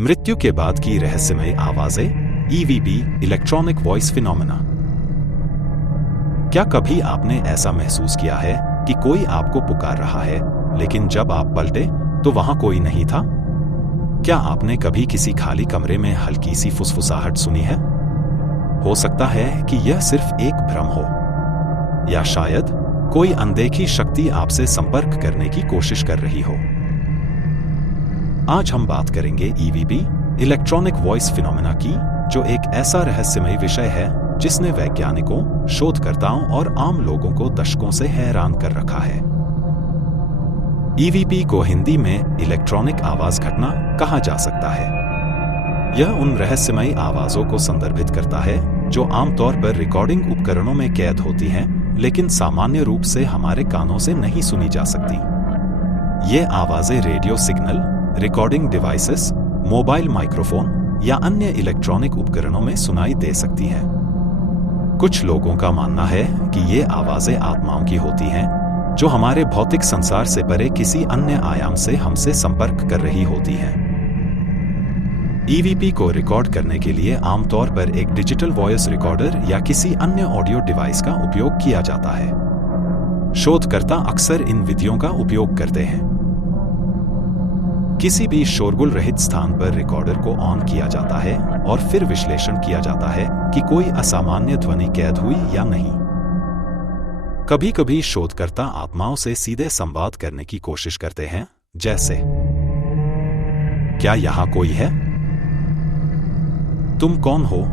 मृत्यु के बाद की रहस्यमय आवाजें, ईवीपी इलेक्ट्रॉनिक वॉइस फिनोमेना। क्या कभी आपने ऐसा महसूस किया है कि कोई आपको पुकार रहा है, लेकिन जब आप पलटे तो वहां कोई नहीं था? क्या आपने कभी किसी खाली कमरे में हल्की सी फुसफुसाहट सुनी है? हो सकता है कि यह सिर्फ एक भ्रम हो, या शायद कोई अनदेखी शक्ति आपसे संपर्क करने की कोशिश कर रही हो। आज हम बात करेंगे ईवीपी इलेक्ट्रॉनिक वॉइस फिनोमेना की, जो एक ऐसा रहस्यमय विषय है जिसने वैज्ञानिकों, शोधकर्ताओं और आम लोगों को दशकों से हैरान कर रखा है। ईवीपी को हिंदी में इलेक्ट्रॉनिक आवाज घटना कहा जा सकता है। यह उन रहस्यमय आवाजों को संदर्भित करता है जो आमतौर पर रिकॉर्डिंग उपकरणों में कैद होती हैं, लेकिन सामान्य रूप से हमारे कानों से नहीं सुनी जा सकती। ये आवाजें radio signal, recording devices, mobile microphone या अन्य इलेक्ट्रॉनिक उपकरणों में सुनाई दे सकती हैं। कुछ लोगों का मानना है कि ये आवाजें आत्माओं की होती हैं, जो हमारे भौतिक संसार से परे किसी अन्य आयाम से हमसे संपर्क कर रही होती हैं। ईवीपी को रिकॉर्ड करने के लिए आमतौर पर एक डिजिटल वॉइस रिकॉर्डर या किसी अन्य ऑडियो डिवाइस का उपयोग किया जाता है। शोधकर्ता अक्सर इन विधियों का उपयोग करते हैं। किसी भी शोरगुल रहित स्थान पर रिकॉर्डर को ऑन किया जाता है और फिर विश्लेषण किया जाता है कि कोई असामान्य ध्वनि कैद हुई या नहीं। कभी-कभी शोधकर्ता आत्माओं से सीधे संवाद करने की कोशिश करते हैं, जैसे, क्या यहां कोई है? तुम कौन हो?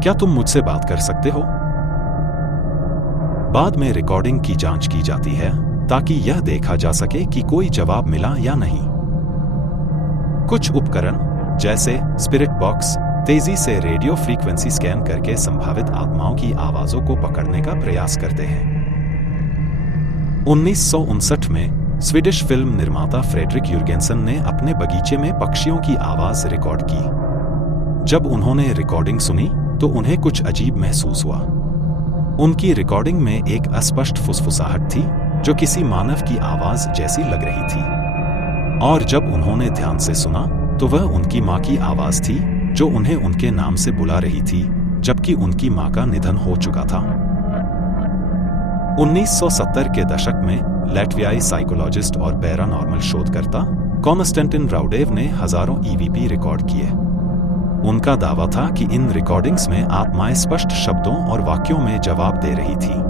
क्या तुम मुझसे बात कर सकते हो? बाद में रिकॉर्डिंग की जांच की जाती है ताकि यह देखा जा सके कि कोई जवाब मिला या नहीं। कुछ उपकरण, जैसे स्पिरिट बॉक्स, तेजी से रेडियो फ्रीक्वेंसी स्कैन करके संभावित आत्माओं की आवाजों को पकड़ने का प्रयास करते हैं। 1959 में स्वीडिश फिल्म निर्माता फ्रेडरिक यूर्गेंसन ने अपने बगीचे में पक्षियों की आवाज रिकॉर्ड की। जब उन्होंने रिकॉर्डिंग सुनी तो उन्हें कुछ अजीब महसूस हुआ। उनकी रिकॉर्डिंग में एक अस्पष्ट फुसफुसाहट थी जो किसी मानव की आवाज जैसी लग रही थी, और जब उन्होंने ध्यान से सुना तो वह उनकी मां की आवाज थी जो उन्हें उनके नाम से बुला रही थी, जबकि उनकी मां का निधन हो चुका था। 1970 के दशक में लैट्वियाई साइकोलॉजिस्ट और पैरानॉर्मल शोधकर्ता कॉन्स्टेंटिन राउडेव ने हजारों ईवीपी रिकॉर्ड किए। उनका दावा था कि इन रिकॉर्डिंग्स में आत्माएं स्पष्ट शब्दों और वाक्यों में जवाब दे रही थी।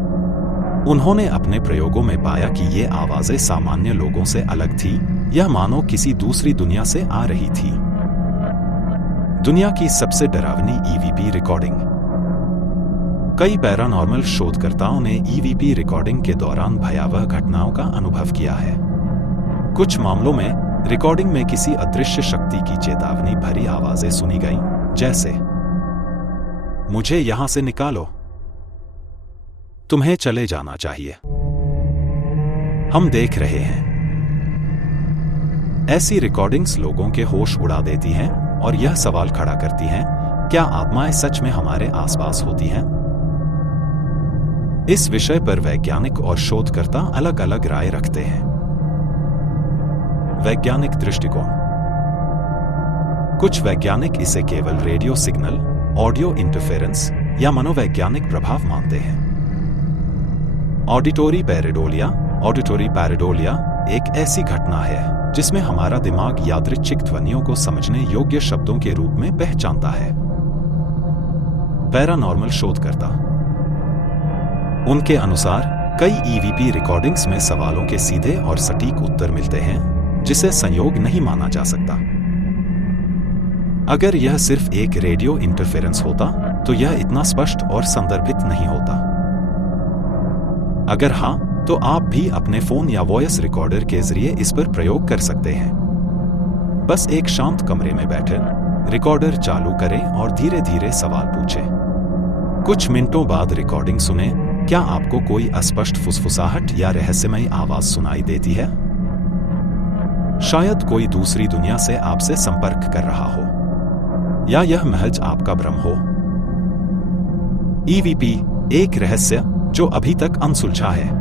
उन्होंने अपने प्रयोगों में पाया कि ये आवाजें सामान्य लोगों से अलग थी, यह मानो किसी दूसरी दुनिया से आ रही थी। दुनिया की सबसे डरावनी ईवीपी रिकॉर्डिंग। कई पैरानॉर्मल शोधकर्ताओं ने ईवीपी रिकॉर्डिंग के दौरान भयावह घटनाओं का अनुभव किया है। कुछ मामलों में रिकॉर्डिंग में किसी अदृश्य शक्ति की चेतावनी भरी आवाजें सुनी गईं, जैसे, मुझे यहां से निकालो, तुम्हें चले जाना चाहिए, हम देख रहे हैं। ऐसी रिकॉर्डिंग्स लोगों के होश उड़ा देती हैं और यह सवाल खड़ा करती हैं, क्या आत्माएं सच में हमारे आसपास होती हैं? इस विषय पर वैज्ञानिक और शोधकर्ता अलग-अलग राय रखते हैं। वैज्ञानिक दृष्टिकोण। कुछ वैज्ञानिक इसे केवल रेडियो सिग्नल, ऑडियो इंटरफेरेंस या मनोवैज्ञानिक प्रभाव मानते हैं। ऑडिटोरी पैरेडोलिया एक ऐसी घटना है जिसमें हमारा दिमाग यादृच्छिक ध्वनियों को समझने योग्य शब्दों के रूप में पहचानता है। पैरानॉर्मल शोधकर्ता। उनके अनुसार कई ईवीपी रिकॉर्डिंग्स में सवालों के सीधे और सटीक उत्तर मिलते हैं, जिसे संयोग नहीं माना जा सकता। अगर यह सिर्फ एक रेडियो इंटरफेरेंस होता तो यह इतना स्पष्ट और संदर्भित नहीं होता। अगर हां, तो आप भी अपने फोन या वॉइस रिकॉर्डर के जरिए इस पर प्रयोग कर सकते हैं। बस एक शांत कमरे में बैठे रिकॉर्डर चालू करें और धीरे धीरे सवाल पूछें। कुछ मिनटों बाद रिकॉर्डिंग सुनें। क्या आपको कोई अस्पष्ट फुसफुसाहट या रहस्यमय आवाज सुनाई देती है? शायद कोई दूसरी दुनिया से आपसे संपर्क कर रहा हो, या यह महज आपका भ्रम हो। ईवीपी एक रहस्य जो अभी तक अनसुलझा है।